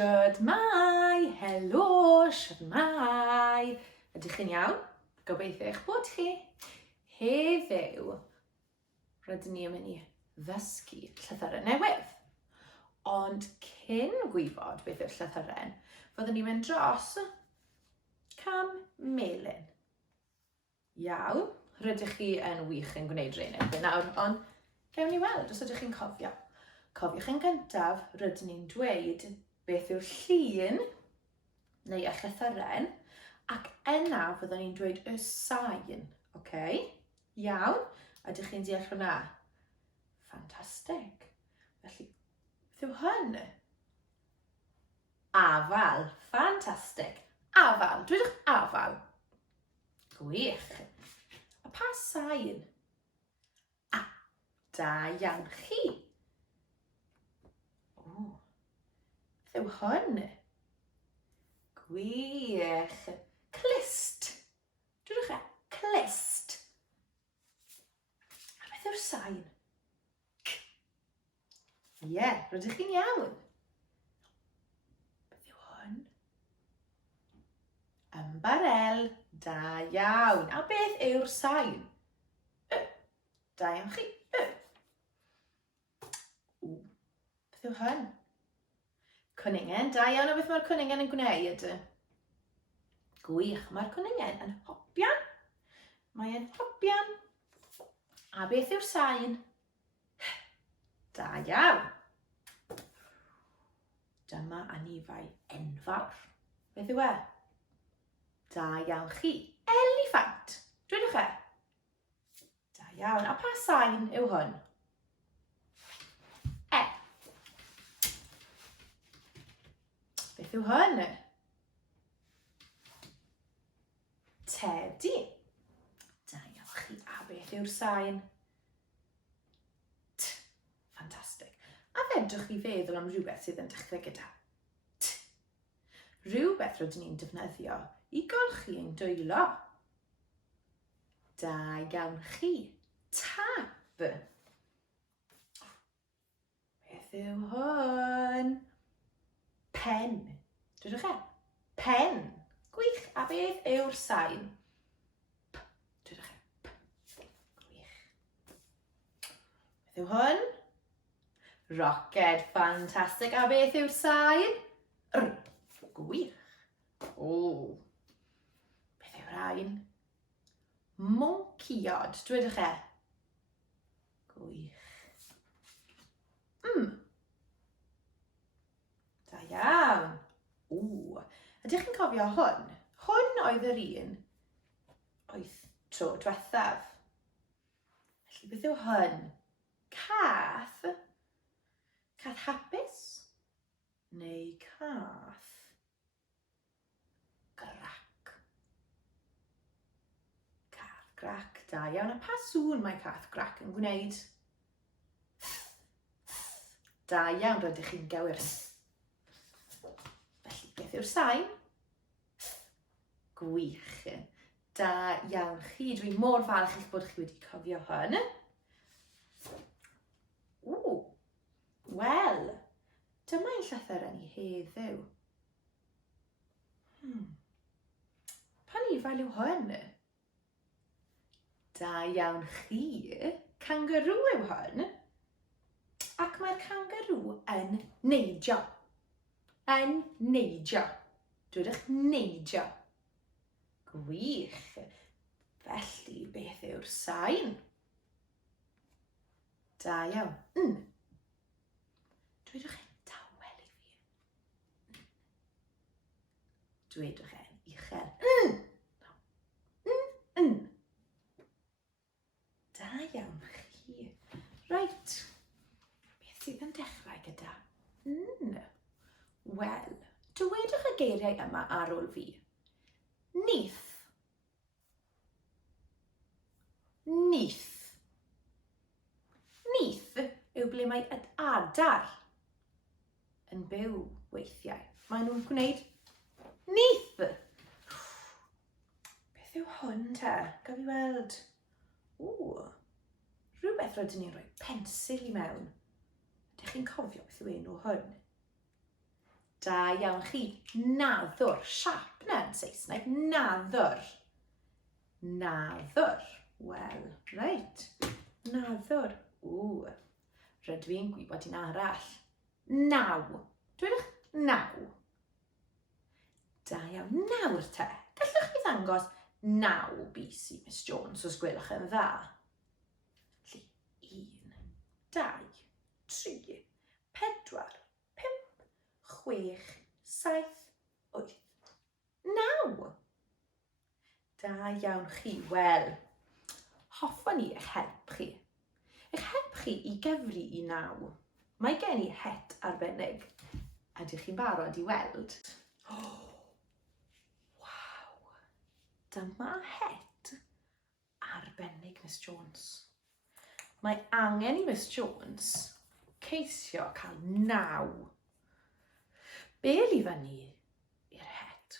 Shwmae, helo, shwmae. Ydych chi'n iawn? Gobeithio eich bod chi. Heddiw, rydyn ni yn mynd i ddysgu llythyren newydd. Ond cyn gwybod beth yw'r llythyren, fyddwn ni'n mynd dros cam melyn. Iawn, rydych chi yn wych yn gwneud rhain erbyn nawr, ond gewn ni weld os ydych chi'n cofio. Cofiwch yn gyntaf, rydyn ni'n dweud beth yw'r llun neu y llythyren, ac yna fyddwn ni'n dweud y sain, okay? Iawn, ydych chi'n deall hwnna? Ffantastig. Felly, beth yw hyn? Afal, ffantastig. Afal, dwedwch afal. Gwych. A pa sain? A, da iawn chi. Beth yw hwn? Gwych. Clust. Dwedwch e, clust. A beth yw'r sain? C. Ie, rydych chi'n iawn. Beth yw hwn? Ymbarel. Da iawn. A beth yw'r sain? Y. Da iawn chi. Y. Beth yw hwn? Cwningen, da iawn o beth mae'r cwningen yn gwneud. Gwych, mae'r cwningen yn hopian. Mae'n hopian. A beth yw'r sain? Da iawn. Dyma anifau enfawr. Beth yw e? Da iawn chi. Eliffant. Dwedwch e. Da iawn. A pa sain yw hwn? E. Beth yw hwn? Tedi. Da iawn chi. A beth yw'r sain? T. Ffantastig. A fedrwch chi feddwl am rhywbeth sydd yn dechrau gyda T. Rhywbeth rydyn ni'n defnyddio i golchi ein dwylo. Da iawn chi. Tab. Beth yw hwn? Pen. Dwedwch e? Pen. Gwych. A beth yw'r sain? P. Dwedwch e? P. Gwych. Beth yw hwn? Roced. Ffantastig. A beth yw'r sain? R. Gwych. O. Beth yw'r rhain? Monciod. Dwedwch e? Gwych. Da iawn. Ydych chi'n cofio hwn? Hwn oedd yr un oedd tro diwethaf. Felly beth yw hwn? Cath? Cath hapus? Neu cath grac? Cath grac, da iawn. A pa sŵn mae cath grac yn gwneud? Da iawn, rydych chi'n gywir. Felly, beth yw'r sain? Gwych. Da iawn chi. Dwi mor falch eich bod chi wedi cofio hwn. Wel, dyma'n llythyren i heddiw. Pa nifal yw hwn? Da iawn chi. Kangaroo yw hwn. Ac mae'r kangaroo yn neidio. Yn neidio. Dwedwch neidio. Gwych. Felly, beth yw'r sain? Da iawn. Dwedwch e'n tawel i fi. Dwedwch e'n uchel. Da iawn chi. Reit. Beth sydd yn dechrau gyda? Wel, dywedwch y geiriau yma ar ôl fi. Nyth. Nyth. Nyth yw ble mae adar yn byw weithiau. Maen nhw'n gwneud nyth. Beth yw hwn te? Gaf i weld. Rhywbeth rydyn ni'n rhoi pensil i mewn. Ydych chi'n cofio beth yw enw hwn? Da iawn chi. Naddwr. Sharpener yn Saesneg. Naddwr. Naddwr. Wel, reit. Naddwr. Rydw i'n gwybod un arall. Naw. Dwedwch naw. Da iawn. Nawr te. Gallwch chi ddangos naw bus i Miss Jones os gwelwch yn dda? Felly, 1, 2, 3, 4, 5, 6, 7, 8, 9. Da iawn chi. Wel, hoffwn i eich help chi. Eich help chi i gyfri i 9. Mae gen i het arbennig. Ydych chi'n barod i weld? Waw! Dyma het arbennig Miss Jones. Mae angen i Miss Jones ceisio cael 9. Be li fyny i'r het?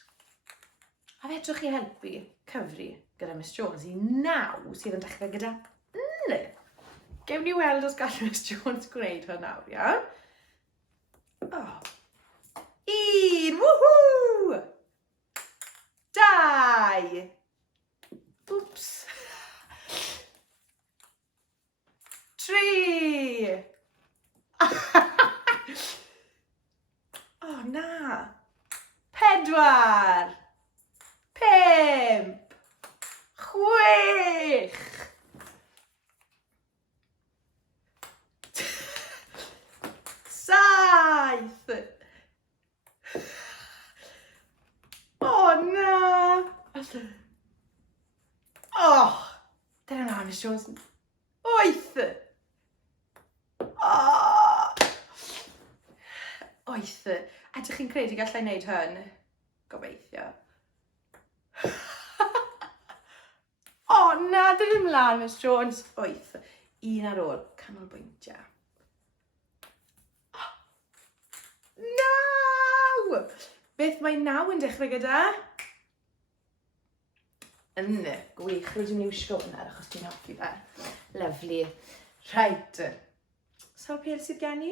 A fedrwch chi helpu cyfri gyda Miss Jones i 9 sydd yn dechrau gyda N. Gewn ni weld os gall Miss Jones gwneud hwn nawr, iawn? 1, woohoo! 2. Oops. 3. Na. 4. 5. 6. 7. Na. Dyna na, Miss Jones. 8. 8. Ydych chi'n credu gallai wneud hyn? Gobeithio. Na, dyn nhw'n mlaen, Miss Jones. 8. 1 ar ôl. Canolbwyntiau. 9! Beth mae 9 yn dechrau gyda? Gwych. Rydym ni'n wisgo hwnna achos ti'n hoffi fe. Lyflu. Rhaid. Sawl pêl sydd gen i?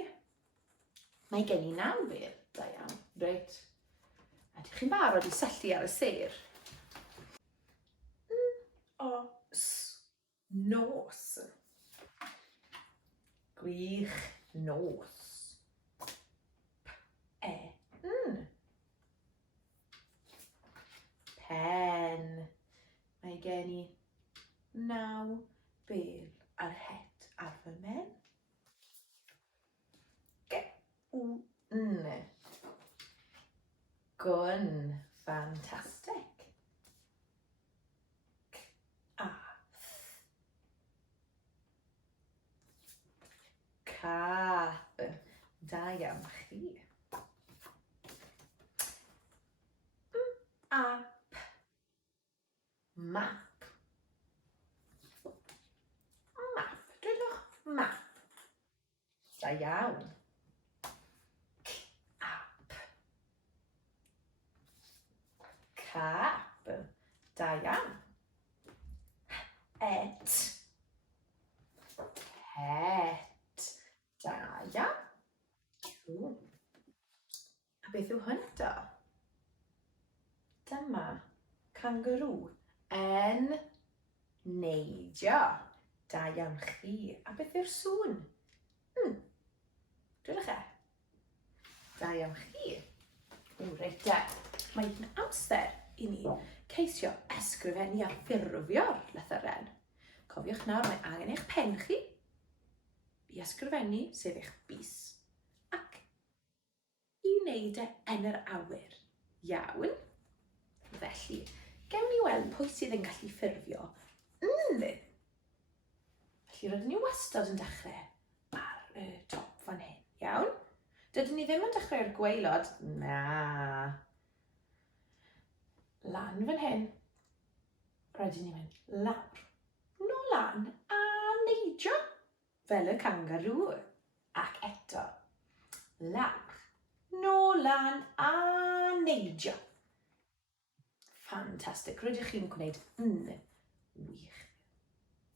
Mae gen i 9 pêl. Da iawn. Reit. Ydych chi'n barod i syllu ar y sêr? Nos. Gwych. Nos. Pen. Mae gen i 9 bêl ar het ar fy men. Gwn. Fantastic. Cath. Da iawn chi. Map. Map. Dwedwch map. Da iawn. Cap. Cap. Da iawn. Et. Het. Da iawn. A beth yw hwn eto? Dyma kangaroo. Neidio. Da iawn chi. A beth yw'r sŵn? Dwedwch e? Da iawn chi. Reit e. Mae amser i ni ceisio ysgrifennu a ffurfio'r lythyren. Cofiwch nawr, mae angen eich pen chi i ysgrifennu sef eich bus. Ac i wneud e yn yr awyr. Iawn. Felly, gewn ni weld pwy sydd yn gallu ffurfio. Felly, rydyn ni wastad yn dechrau ar y top fan hyn. Iawn? Dydyn ni ddim yn dechrau'r gwaelod. Na. Lan fan hyn. Rydyn ni mynd lawr. Nôl lan a neidio. Fel y kangaroo. Ac eto. Lawr. Nôl lan a neidio. Ffantastig. Rydych chi'n gwneud wych.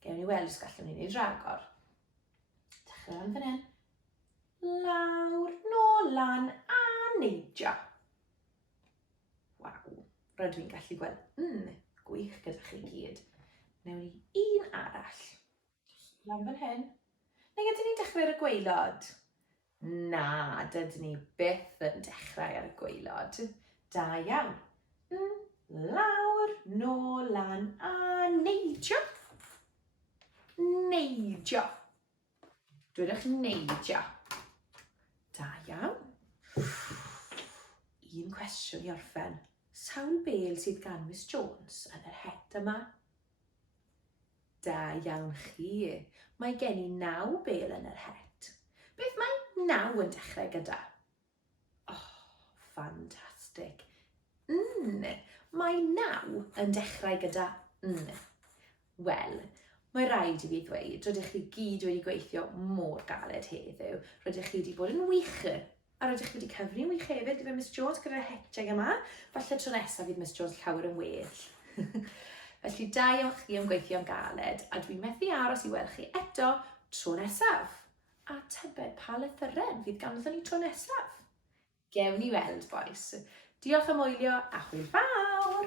Gewn ni weld os gallwn ni wneud ragor. Dechrau lan fan hyn. Lawr, nôl lan a neidio. Waw, rydw i'n gallu gweld gwych gyda chi gyd. Newn ni un arall. Lan fan hyn. Neu ydyn ni'n dechrau ar y gwaelod? Na, dydyn ni byth yn dechrau ar y gwaelod. Da iawn. Lawr, nôl, lan, a neidio. Neidio. Dwedwch neidio. Da iawn. Un cwestiwn i orffen. Sawl bêl sydd gan Miss Jones yn yr het yma? Da iawn chi. Mae gen i 9 bêl yn yr het. Beth mae 9 yn dechrau gyda? Oh, ffantastig. Mae 9 yn dechrau gyda Wel, mae rhaid i fi ddweud, rydych chi gyd wedi gweithio mor galed heddiw. Rydych chi wedi bod yn wych, a rydych chi wedi cyfri'n wych hefyd gyda Miss Jones gyda'r hetiau yma. Falle tro nesaf fydd Miss Jones llawer yn well. Felly da iawn chi am gweithio yn galed, a dwi'n methu aros i weld chi eto tro nesaf. A tybed pa lythyren fydd ganddo ni tro nesaf? Gewn ni weld, bois. Diolch am wylio a hwyl fawr!